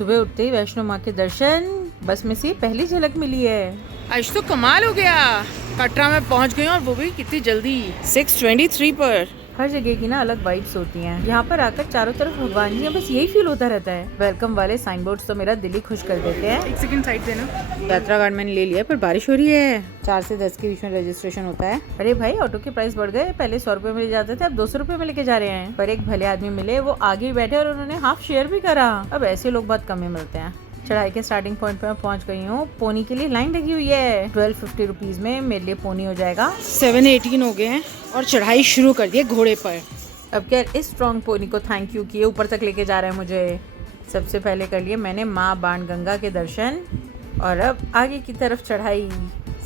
सुबह उठते ही वैष्णो माँ के दर्शन, बस में से पहली झलक मिली है। आज तो कमाल हो गया, कटरा में पहुंच गई और वो भी कितनी जल्दी 6:23 पर। हर जगह की ना अलग वाइब्स होती हैं। यहाँ पर आकर चारों तरफ भगवान जी हैं, बस यही फील होता रहता है। वेलकम वाले साइन बोर्ड्स तो मेरा दिल ही खुश कर देते हैं। एक सेकंड साइड देना। यात्रा कार्ड मैंने ले लिया पर बारिश हो रही है। 4 से 10 के बीच में रजिस्ट्रेशन होता है। अरे भाई, ऑटो के प्राइस बढ़ गए। पहले 100 रुपए में ले जाते थे, अब 200 रुपए में लेके जा रहे हैं। पर एक भले आदमी मिले, वो आगे बैठे और उन्होंने हाफ शेयर भी करा। अब ऐसे लोग बहुत कम ही मिलते हैं। चढ़ाई के स्टार्टिंग पॉइंट पे मैं पहुंच गई हूँ। पोनी के लिए लाइन लगी हुई है। 1250 रुपीज में मेरे लिए पोनी हो जाएगा। 7:18 हो गए हैं और चढ़ाई शुरू कर दी है घोड़े पर। अब क्या इस स्ट्रॉन्ग पोनी को थैंक यू किए ऊपर तक लेके जा रहा है मुझे। सबसे पहले कर लिए मैंने माँ बाणगंगा के दर्शन और अब आगे की तरफ चढ़ाई।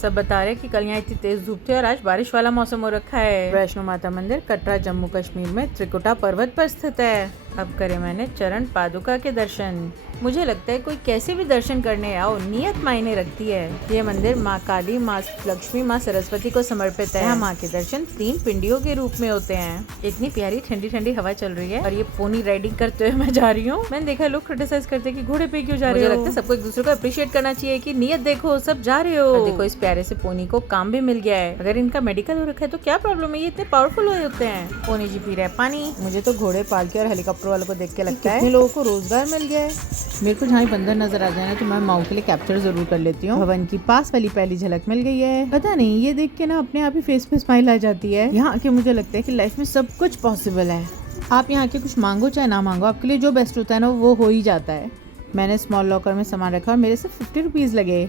सब बता रहे कि कल यहाँ इतनी तेज धूप थी और आज बारिश वाला मौसम हो रखा है। वैष्णो माता मंदिर कटरा जम्मू कश्मीर में त्रिकुटा पर्वत पर स्थित है। अब करे मैंने चरण पादुका के दर्शन। मुझे लगता है कोई कैसे भी दर्शन करने आओ, नियत मायने रखती है। ये मंदिर माँ काली, माँ लक्ष्मी, माँ सरस्वती को समर्पित है। यहाँ माँ के दर्शन 3 पिंडियों के रूप में होते हैं। इतनी प्यारी ठंडी ठंडी हवा चल रही है और ये पोनी राइडिंग करते हुए मैं जा रही हूँ। मैंने देखा लोग क्रिटिसाइज करते हैं कि घोड़े पे क्यों जा रहे हो। मुझे लगता है सबको एक दूसरे को अप्रिशिएट करना चाहिए कि नियत देखो, सब जा रहे हो। देखो इस प्यारे से पोनी को काम भी मिल गया है। अगर इनका मेडिकल हो रखा है तो क्या प्रॉब्लम है, ये इतने पावरफुल होते हैं। पोनी जी पी रहे हैं पानी। मुझे तो घोड़े पालके और हेलीकॉप्टर वालों को देख के लगता है लोगों को रोजगार मिल गया है। मेरे को जहाँ बंदर नजर आ जाए ना तो मैं माऊ के लिए कैप्चर जरूर कर लेती हूँ। भवन की पास वाली पहली झलक मिल गई है। पता नहीं, ये देख के ना अपने आप ही फेस पे स्माइल आ जाती है। यहाँ आके मुझे लगता है कि लाइफ में सब कुछ पॉसिबल है। आप यहाँ के कुछ मांगो चाहे ना मांगो, आपके लिए जो बेस्ट होता है ना वो हो ही जाता है। मैंने स्मॉल लॉकर में सामान रखा और मेरे से 50 रुपीज लगे।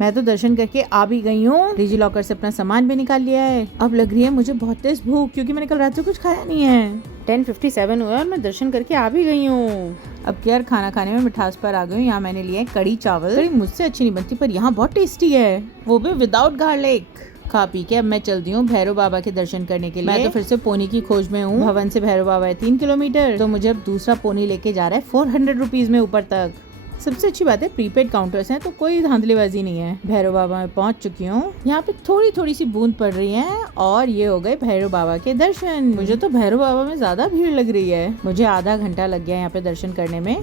मैं तो दर्शन करके आ भी गई हूँ। डिजी लॉकर से अपना सामान भी निकाल लिया है। अब लग रही है मुझे बहुत तेज भूख, क्योंकि मैंने कल रात से कुछ खाया नहीं है। 10:57 हुआ और मैं दर्शन करके आ भी गई हूँ। अब क्या खाना खाने में मिठास पर आ गई हूँ। यहाँ मैंने लिया है कड़ी चावल। कड़ी मुझसे अच्छी नहीं बनती पर यहाँ बहुत टेस्टी है, वो भी विदाउट गार्लिक। खा पी के अब मैं चलती हूँ भैरव बाबा के दर्शन करने के लिए। मैं तो फिर से पोनी की खोज में हूँ। भवन से भैरव बाबा है 3 किलोमीटर, तो मुझे अब दूसरा पोनी लेके जा रहा है 400 रुपीज में ऊपर तक। सबसे अच्छी बात है प्रीपेड काउंटर्स हैं तो कोई धांधलीबाजी नहीं है। भैरव बाबा में पहुंच चुकी हूँ। यहाँ पे थोड़ी थोड़ी सी बूंद पड़ रही है और ये हो गए भैरव बाबा के दर्शन। मुझे तो भैरव बाबा में ज्यादा भीड़ लग रही है। मुझे आधा घंटा लग गया यहाँ पे दर्शन करने में।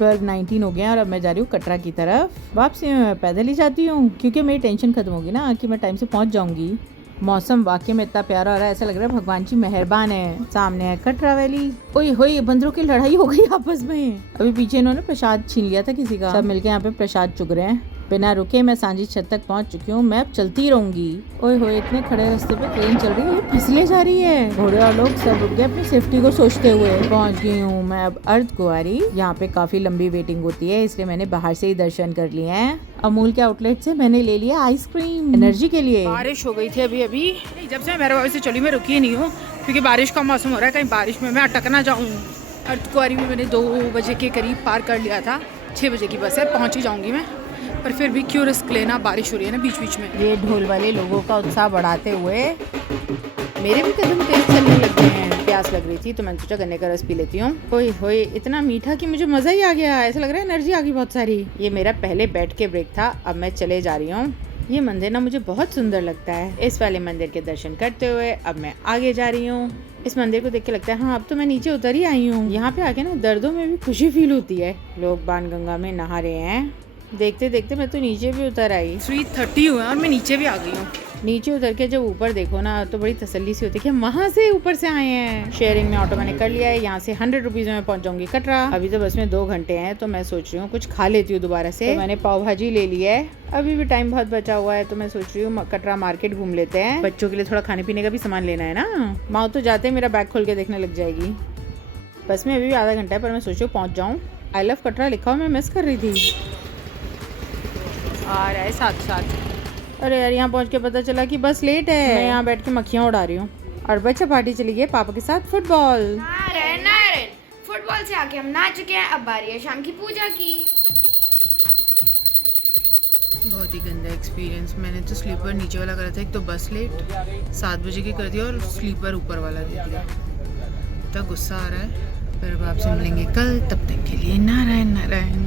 12:19 हो गया और अब मैं जा रही हूँ कटरा की तरफ। वापसी में मैं पैदल ही जाती हूँ क्योंकि मेरी टेंशन खत्म होगी ना कि मैं टाइम से पहुँच जाऊंगी। मौसम वाकई में इतना प्यारा हो रहा है, ऐसा लग रहा है भगवान जी मेहरबान है। सामने है कटरा वैली। ओए होए, बंदरों की लड़ाई हो गई आपस में। अभी पीछे इन्होंने प्रसाद छीन लिया था किसी का। सब मिलके यहाँ पे प्रसाद चुग रहे हैं। बिना रुके मैं सांझी छत तक पहुँच चुकी हूँ। मैं अब चलती रहूंगी। ओए होए, इतने खड़े रास्ते पे ट्रेन चल रही है, फिसले जा रही है। घोड़े और लोग सब रुक गए अपनी सेफ्टी को सोचते हुए। पहुँच गई हूँ मैं अब अर्धकुंवारी। यहाँ पे काफी लंबी वेटिंग होती है, इसलिए मैंने बाहर से ही दर्शन कर लिए हैं। अमूल के आउटलेट से मैंने ले लिया आइसक्रीम एनर्जी के लिए। बारिश हो गई थी अभी अभी। जब से मैं भैरव बाबा से चली मैं रुकी नहीं हूँ क्योंकि बारिश का मौसम हो रहा है, कहीं बारिश में मैं अटक ना जाऊँ। अर्धकुंवारी में मैंने 2 बजे के करीब पार कर लिया था। 6 बजे की बस है, पहुँच ही जाऊँगी मैं, पर फिर भी क्यों रिस्क लेना, बारिश हो रही है ना बीच बीच में। ये ढोल वाले लोगों का उत्साह बढ़ाते हुए मेरे भी कदम तेज चलने लग गए हैं। प्यास लग रही थी तो मैंने सोचा गन्ने का रस पी लेती हूँ। ओए होए, इतना मीठा कि मुझे मजा ही आ गया। ऐसा लग रहा है एनर्जी आ गई बहुत सारी। ये मेरा पहले बैठ के ब्रेक था, अब मैं चले जा रही हूँ। ये मंदिर ना मुझे बहुत सुंदर लगता है। इस वाले मंदिर के दर्शन करते हुए अब मैं आगे जा रही हूँ। इस मंदिर को देख के लगता है हाँ अब तो मैं नीचे उतर ही आई हूँ। यहाँ पे आके ना दर्दों में भी खुशी फील होती है। लोग बाणगंगा में नहा रहे हैं। देखते देखते मैं तो नीचे भी उतर आई। 3:30 हुआ और मैं नीचे भी आ गई हूँ। नीचे उतर के जब ऊपर देखो ना तो बड़ी तसल्ली सी होती है कि हम वहाँ से ऊपर से आए हैं। शेयरिंग में ऑटो मैंने कर लिया है। यहाँ से 100 रुपीज में पहुँच जाऊंगी कटरा। अभी तो बस में 2 घंटे हैं तो मैं सोच रही हूँ कुछ खा लेती हूँ दोबारा से। तो मैंने पाव भाजी ले ली है। अभी भी टाइम बहुत बचा हुआ है तो मैं सोच रही हूँ कटरा मार्केट घूम लेते हैं। बच्चों के लिए थोड़ा खाने पीने का भी सामान लेना है ना। माँ तो जाते मेरा बैग खोल के देखने लग जाएगी। बस में अभी भी आधा घंटा है पर मैं सोच रही हूँ पहुँच जाऊँ। आई लव कटरा लिखा हुआ मैं मिस कर रही थी। आ रहा है साथ साथ। अरे यार, यहाँ पहुँच के पता चला कि बस लेट है। मैं यहाँ बैठ के मक्खियाँ उड़ा रही हूँ और बच्चा पार्टी चली गई पापा के साथ फुटबॉल। नारायण, फुटबॉल से आके हम नहा चुके हैं, अब बारी है शाम की पूजा की। बहुत ही गंदा एक्सपीरियंस। मैंने तो स्लीपर नीचे वाला करा था, एक तो बस लेट 7 बजे की कर दिया और स्लीपर ऊपर वाला दे दिया। इतना गुस्सा आ रहा है। फिर अब आपसे मिलेंगे कल, तब तक के लिए नारायण नारायण।